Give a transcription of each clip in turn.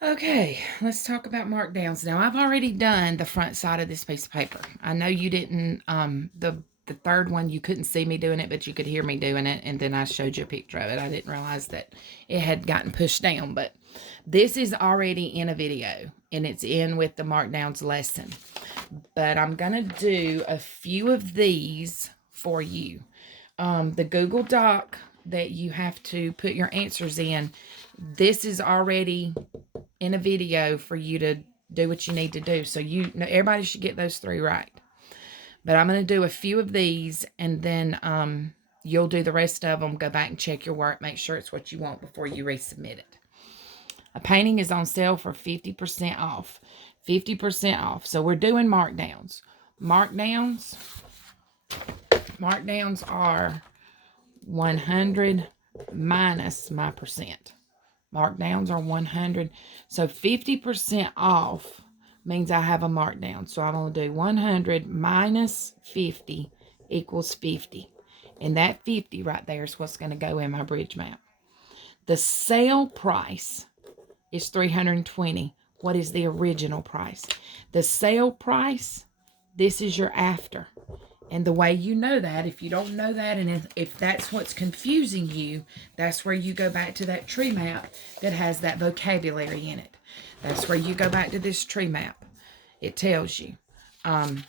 Okay, let's talk about markdowns. Now, I've already done the front side of this piece of paper. I know you didn't, the third one, you couldn't see me doing it, but you could hear me doing it, and then I showed you a picture of it. I didn't realize that it had gotten pushed down, but this is already in a video, and it's in with the markdowns lesson. But I'm going to do a few of these for you. The Google Doc that you have to put your answers in, this is already in a video for you to do what you need to do. So you know, everybody should get those three right. But I'm going to do a few of these, and then you'll do the rest of them. Go back and check your work. Make sure it's what you want before you resubmit it. A painting is on sale for 50% off. 50% off. So we're doing markdowns. Markdowns are 100 minus my percent. Markdowns are 100. So 50% off means I have a markdown. So I'm going to do 100 minus 50 equals 50. And that 50 right there is what's going to go in my bridge map. The sale price is $320. What is the original price? The sale price, this is your after. And the way you know that, if you don't know that, and if that's what's confusing you, that's where you go back to that tree map that has that vocabulary in it. That's where you go back to this tree map. It tells you.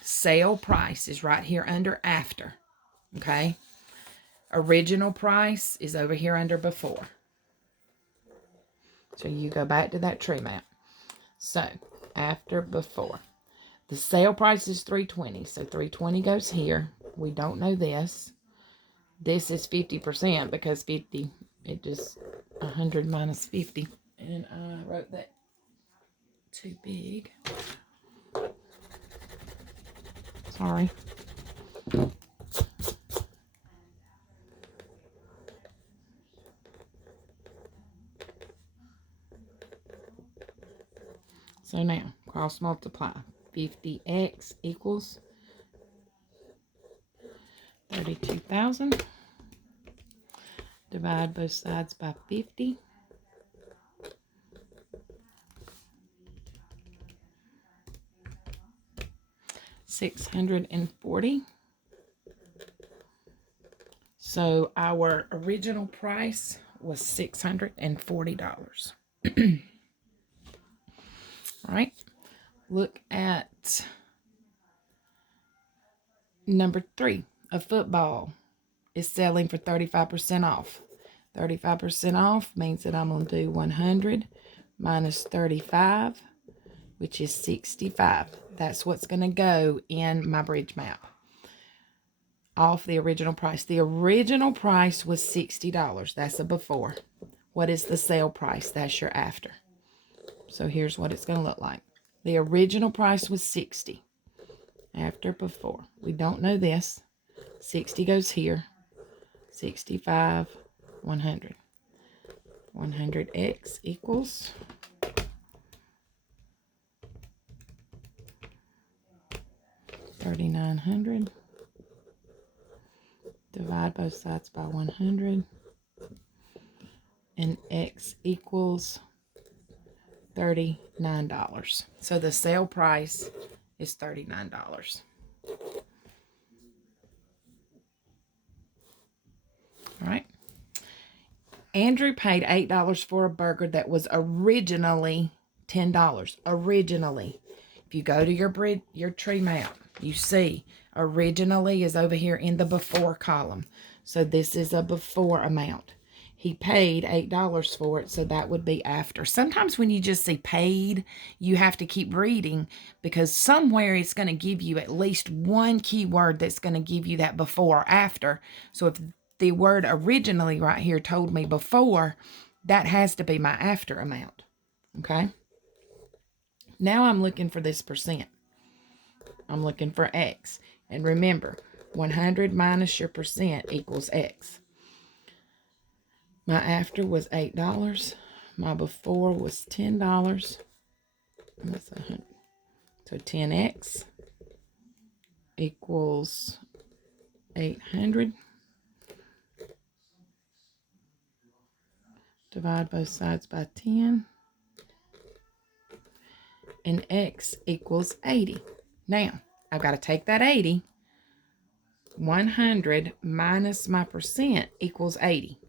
Sale price is right here under after. Okay? Original price is over here under before. So you go back to that tree map. So, after, before. The sale price is $320. So $320 goes here. We don't know this. This is 50% because 50, it just 100 minus 50. And I wrote that too big. Sorry. So now, cross multiply. 50x equals 32,000. Divide both sides by 50. $640. So our original price was $640. All right. Look at number 3. A football is selling for 35% off. 35% off means that I'm going to do 100 minus 35, which is 65. That's what's going to go in my bridge map. Off the original price. The original price was $60. That's a before. What is the sale price? That's your after. So here's what it's going to look like. The original price was $60. After, before. We don't know this. 60 goes here. 65, 100. 100x equals 3,900. Divide both sides by 100. And x equals $39. So the sale price is $39. All right. Andrew paid $8 for a burger that was originally $10. Originally. If you go to your tree map, you see originally is over here in the before column. So this is a before amount. He paid $8 for it, so that would be after. Sometimes when you just see paid, you have to keep reading because somewhere it's going to give you at least one keyword that's going to give you that before or after. So if the word originally right here told me before, that has to be my after amount. Okay? Now I'm looking for this percent. I'm looking for X. And remember, 100 minus your percent equals X. My after was $8. My before was $10. That's 100. So 10X equals 800. Divide both sides by 10. and X equals 80. Now, I've got to take that 80. 100 minus my percent equals 80.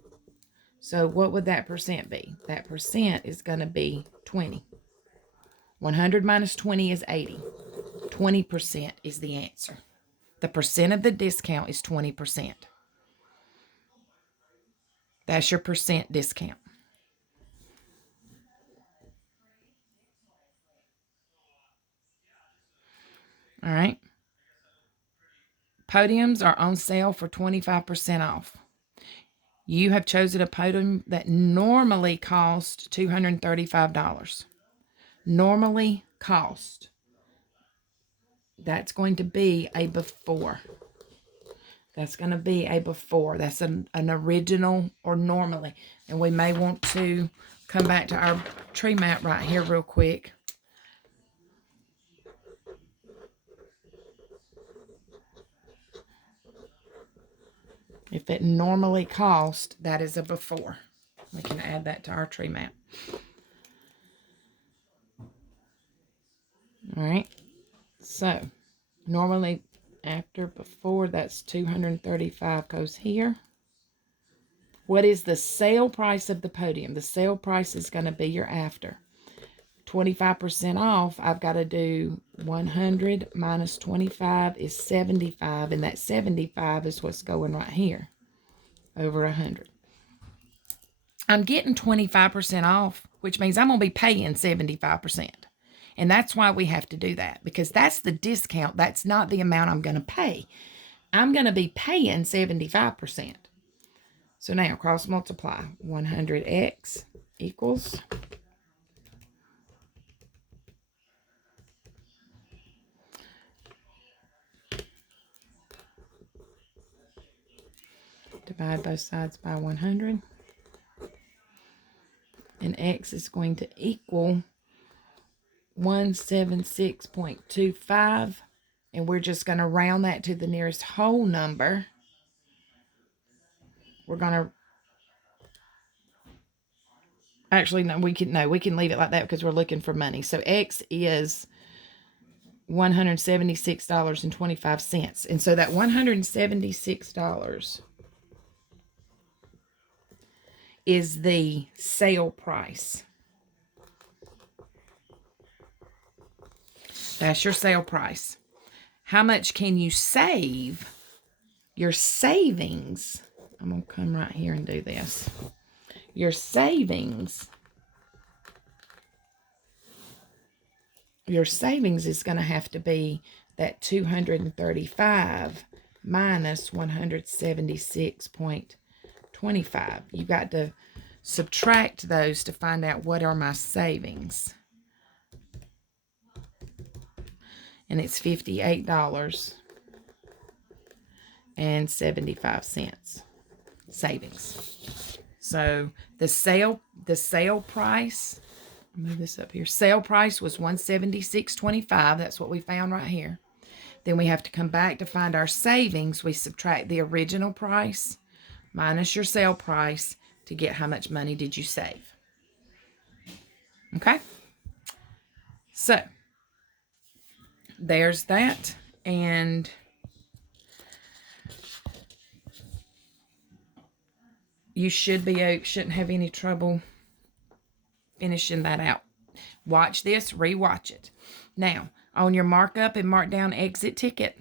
So what would that percent be? That percent is going to be 20. 100 minus 20 is 80. 20% is the answer. The percent of the discount is 20%. That's your percent discount. All right. Podiums are on sale for 25% off. You have chosen a podium that normally costs $235. Normally cost. That's going to be a before. That's going to be a before. That's an original or normally. And we may want to come back to our tree map right here real quick. If it normally cost, that is a before. We can add that to our tree map. All right. So, normally after before, that's 235 goes here. What is the sale price of the podium? The sale price is going to be your after. 25% off, I've got to do 100 minus 25 is 75, and that 75 is what's going right here, over 100. I'm getting 25% off, which means I'm going to be paying 75%. And that's why we have to do that, because that's the discount. That's not the amount I'm going to pay. I'm going to be paying 75%. So now cross multiply. 100x equals divide both sides by 100. And x is going to equal 176.25. And we're just going to round that to the nearest whole number. We're going to... Actually, no, we can leave it like that because we're looking for money. So x is $176.25. And so that $176 is the sale price. That's your sale price. How much can you save? Your savings, I'm going to come right here and do this. Your savings is going to have to be that 235 minus 176.25. You got to subtract those to find out what are my savings. And it's $58.75 savings. So the sale price, move this up here. Sale price was $176.25. That's what we found right here. Then we have to come back to find our savings. We subtract the original price minus your sale price to get how much money did you save. Okay? So there's that. And you shouldn't have any trouble finishing that out. Watch this, rewatch it. Now, on your markup and markdown exit ticket,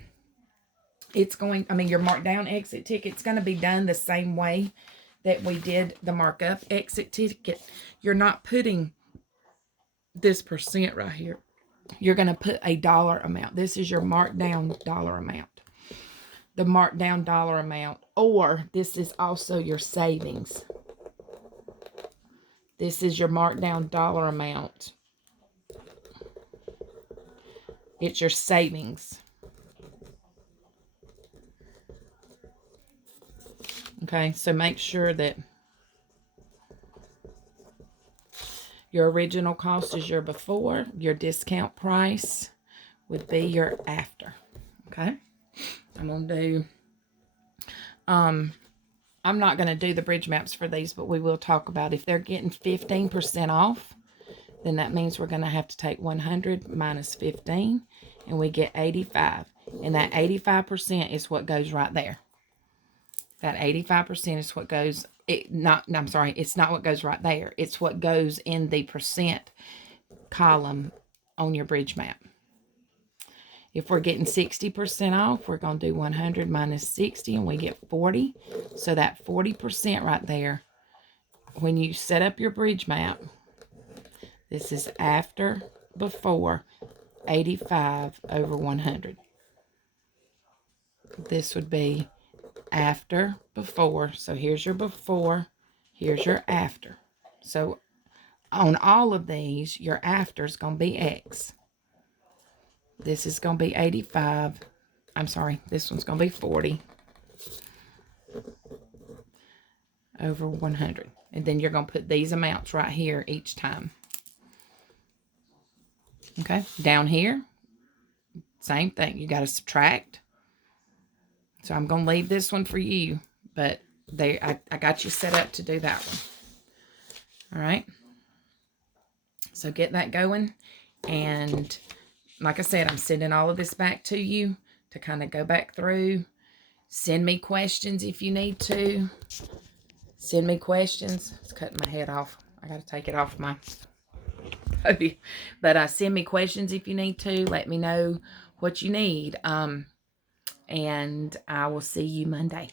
your markdown exit ticket's going to be done the same way that we did the markup exit ticket. You're not putting this percent right here. You're going to put a dollar amount. This is your markdown dollar amount. The markdown dollar amount, or this is also your savings. This is your markdown dollar amount. It's your savings. Okay, so make sure that your original cost is your before. Your discount price would be your after. Okay, I'm going to do... I'm not going to do the bridge maps for these, but we will talk about if they're getting 15% off, then that means we're going to have to take 100 minus 15, and we get 85. And that 85% is what goes right there. That 85% is what goes, it's not what goes right there. It's what goes in the percent column on your bridge map. If we're getting 60% off, we're going to do 100 minus 60, and we get 40. So that 40% right there, when you set up your bridge map, this is after, before, 85 over 100. This would be after, before. So here's your before, here's your after. So on all of these, your after is going to be X. This is going to be 85. I'm sorry, this one's going to be 40 over 100. And then you're going to put these amounts right here each time. Okay, down here, same thing. You got to subtract. So I'm going to leave this one for you, but I got you set up to do that one. All right. So get that going. And like I said, I'm sending all of this back to you to kind of go back through. Send me questions if you need to. Send me questions. It's cutting my head off. I got to take it off my podium. But send me questions if you need to. Let me know what you need. And I will see you Monday.